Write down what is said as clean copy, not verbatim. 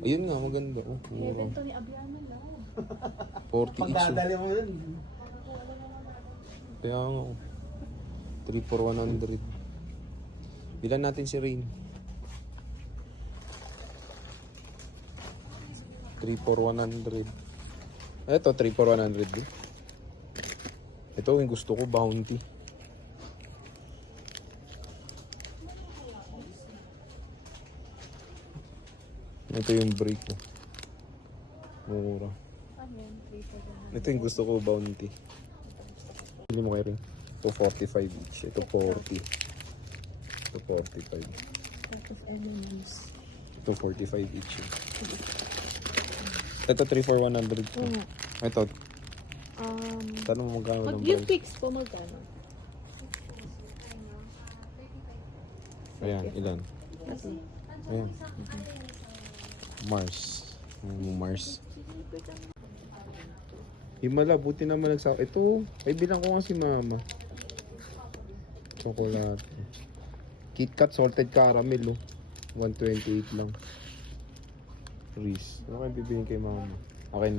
Ayun nga, maganda. Oh, mura. Heaven to ni Abiana lang. 40 each. Pagdadali mo yun. Kaya nga. 3 for 100. Bilan natin si Rain. 3 for 100. Ito, 3 for 100 din. Ito, yung gusto ko, Bounty. Ito yung break ko. Mura. Ano yun? 3 for 100. Ito yung gusto ko, Bounty. Hindi mo kayo rin. Ito 45 each. Ito 40. Ito 45. Tapos enemies. Ito 45 each. Ito 3 for 100. Oo nga. Ito, tanong mo magkano ng Yung price. fix po magkano? Ayan, ilan? Kasi. Ayan. Mars. Mars. Himala, buti naman nagsawa. Ito, ay bilang ko nga si mama. Chocolate. KitKat salted caramel, oh. 128 lang. Reese. Ano kayo bibilin kay mama? Okay na.